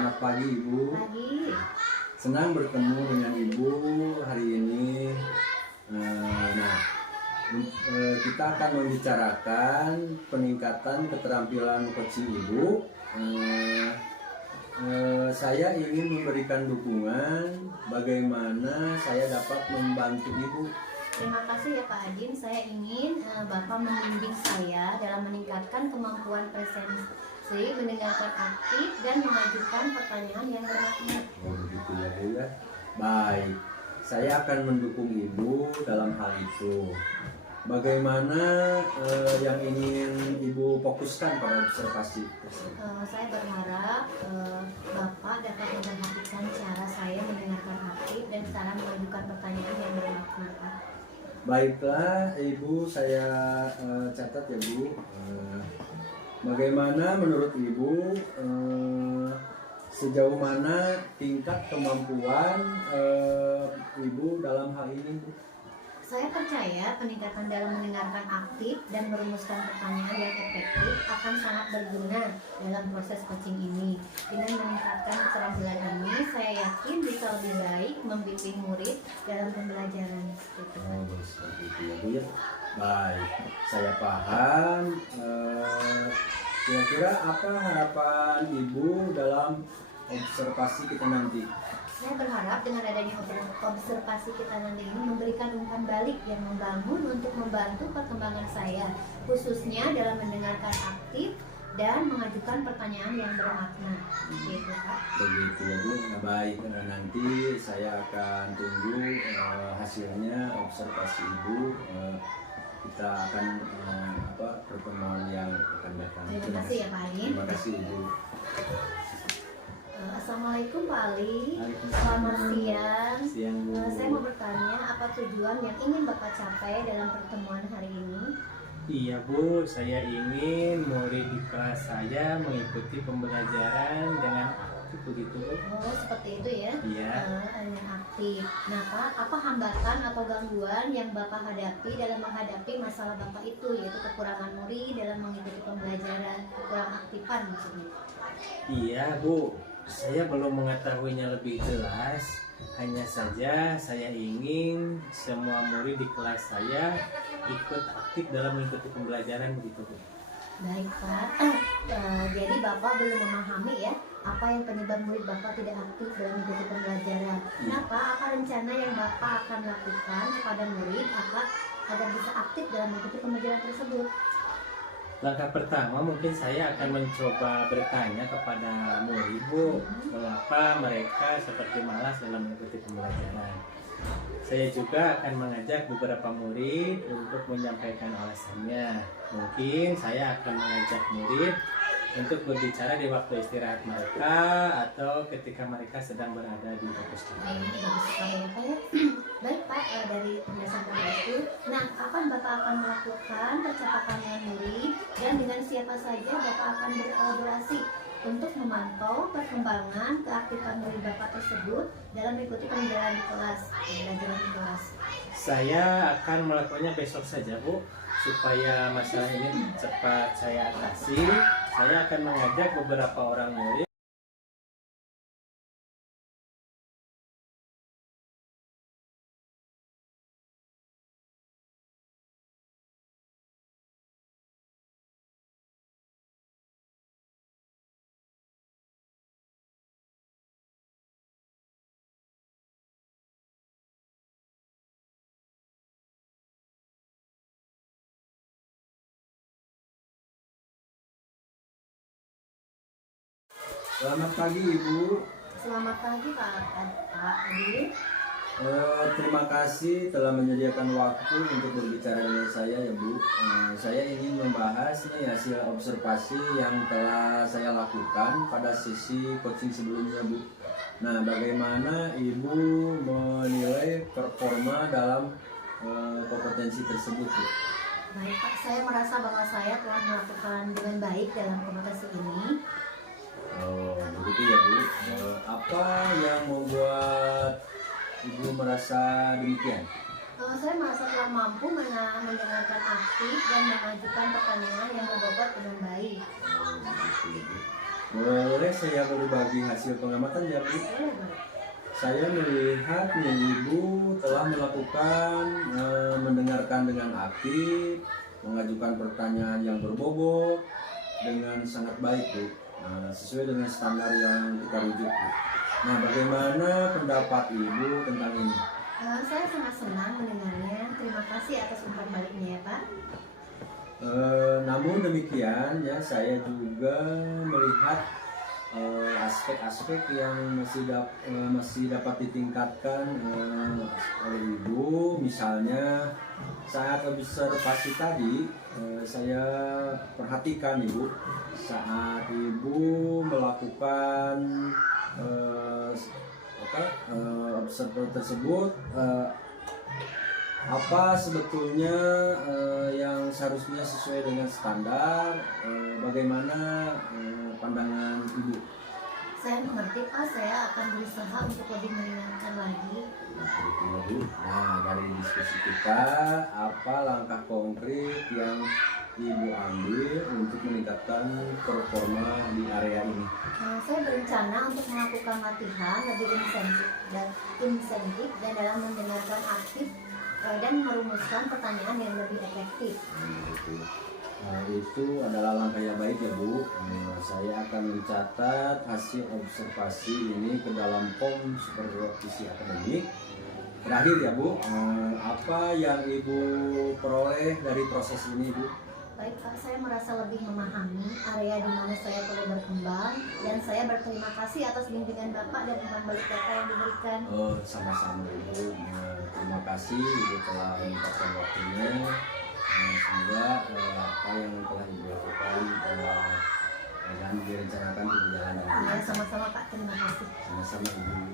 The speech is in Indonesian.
Selamat pagi Ibu. Pagi. Senang bertemu dengan Ibu hari ini. Kita akan membicarakan peningkatan keterampilan coaching Ibu. Saya ingin memberikan dukungan bagaimana saya dapat membantu Ibu. Terima kasih ya Pak Adin. Saya ingin Bapak membimbing saya dalam meningkatkan kemampuan presensi, mendengarkan aktif, dan mengajukan pertanyaan yang bermakna. Oh begitu ya Bu ya. Baik, saya akan mendukung Ibu dalam hal itu. Bagaimana yang ingin Ibu fokuskan pada observasi tersebut? Saya berharap Bapak dapat memperhatikan cara saya mendengarkan aktif dan cara mengajukan pertanyaan yang bermakna. Baiklah Ibu, saya catat ya Bu. Bagaimana menurut Ibu sejauh mana tingkat kemampuan Ibu dalam hal ini Bu? Saya percaya peningkatan dalam mendengarkan aktif dan merumuskan pertanyaan yang efektif akan sangat berguna dalam proses coaching ini. Dengan meningkatkan keterampilan ini, saya yakin bisa lebih baik membimbing murid dalam pembelajaran. Oh, seperti itu ya Bu ya. Baik, saya paham. Kira-kira apa harapan Ibu dalam observasi kita nanti? Saya berharap dengan adanya observasi kita nanti ini memberikan umpan balik yang membangun untuk membantu perkembangan saya, khususnya dalam mendengarkan aktif dan mengajukan pertanyaan yang bermakna. Gitu, Pak. Begitu ya Bu. Nah, baik, nanti saya akan tunggu hasilnya observasi Ibu. Kita akan pertemuan yang akan datang. Terima kasih ya Pak Ali. Terima kasih Ibu. Assalamualaikum Pak Ali. Waalaikumsalam. Selamat siang. Siang Bu. Saya mau bertanya, apa tujuan yang ingin Bapak capai dalam pertemuan hari ini? Iya Bu, saya ingin murid di kelas saya mengikuti pembelajaran dengan aktif begitu Bu. Oh, seperti itu ya? Iya. Yang aktif. Nah Pak, apa hambatan atau gangguan yang Bapak hadapi dalam menghadapi masalah Bapak itu, yaitu kekurangan murid dalam mengikuti pembelajaran, kurang aktifan maksudnya? Iya Bu, saya belum mengetahuinya lebih jelas. Hanya saja saya ingin semua murid di kelas saya ikut aktif dalam mengikuti pembelajaran begitu Bu. Baik Pak, jadi Bapak belum memahami ya apa yang penyebab murid Bapak tidak aktif dalam mengikuti pembelajaran. Kenapa? Apa rencana yang Bapak akan lakukan kepada murid agar bisa aktif dalam mengikuti pembelajaran tersebut? Langkah pertama mungkin saya akan mencoba bertanya kepada murid Bu, mengapa mereka seperti malas dalam mengikuti pembelajaran. Saya juga akan mengajak beberapa murid untuk menyampaikan alasannya. Mungkin saya akan mengajak murid untuk berbicara di waktu istirahat mereka atau ketika mereka sedang berada di perpustakaan. Ini bagus sekali ya Pak ya. Baik Pak, dari penjelasan Bapak itu, nah kapan Bapak akan melakukan percakapan dengan murid dan dengan siapa saja Bapak akan berkolaborasi untuk memantau perkembangan keaktifan murid Bapak tersebut dalam mengikuti pembelajaran di kelas. Saya akan melakukannya besok saja Bu, supaya masalah ini cepat saya atasi. Saya akan mengajak beberapa orang murid. Selamat pagi Ibu. Selamat pagi Pak Adi. Terima kasih telah menyediakan waktu untuk berbicara dengan saya ya Bu. Saya ingin membahas nih hasil observasi yang telah saya lakukan pada sesi coaching sebelumnya Bu. Nah, bagaimana Ibu menilai performa dalam kompetensi tersebut Bu? Baik Pak, saya merasa bahwa saya telah melakukan dengan baik dalam kompetensi ini. Oh, begitu ya Bu. Apa yang membuat Ibu merasa demikian? Saya merasa telah mampu mendengarkan aktif dan mengajukan pertanyaan yang berbobot dengan baik. Oh, begitu ya Bu. Boleh saya berbagi hasil pengamatan ya Bu? Boleh, boleh. Saya melihat nih Ibu telah melakukan mendengarkan dengan aktif, mengajukan pertanyaan yang berbobot dengan sangat baik Bu. Sesuai dengan standar yang kita rujuk Bu. Nah, bagaimana pendapat Ibu tentang ini? Saya sangat senang mendengarnya. Terima kasih atas umpan baliknya ya Pak. Namun demikian ya, saya juga melihat aspek-aspek yang masih dapat ditingkatkan oleh Ibu. Misalnya saat observasi tadi, saya perhatikan Ibu, saat Ibu melakukan observer tersebut, apa sebetulnya yang seharusnya sesuai dengan standar, bagaimana pandangan Ibu? Saya mengerti Pak, saya akan berusaha untuk lebih meringankan lagi. Nah, dari diskusi kita, apa langkah konkret yang Ibu ambil untuk meningkatkan performa di area ini? Saya berencana untuk melakukan latihan lebih insentif dan dalam mendengarkan aktif dan merumuskan pertanyaan yang lebih efektif. Nah, itu adalah langkah yang baik ya Bu. Saya akan mencatat hasil observasi ini ke dalam form supervisi akademik. Terakhir ya Bu, apa yang Ibu peroleh dari proses ini Bu? Baik Pak, saya merasa lebih memahami area di mana saya perlu berkembang dan saya berterima kasih atas bimbingan Bapak dan umpan balik Bapak yang diberikan. Sama-sama Ibu. Terima kasih Ibu telah menyempatkan waktunya. Semoga apa yang telah Ibu lakukan dan direncanakan berjalan dengan Ya, sama-sama Pak, terima kasih. sama-sama Ibu.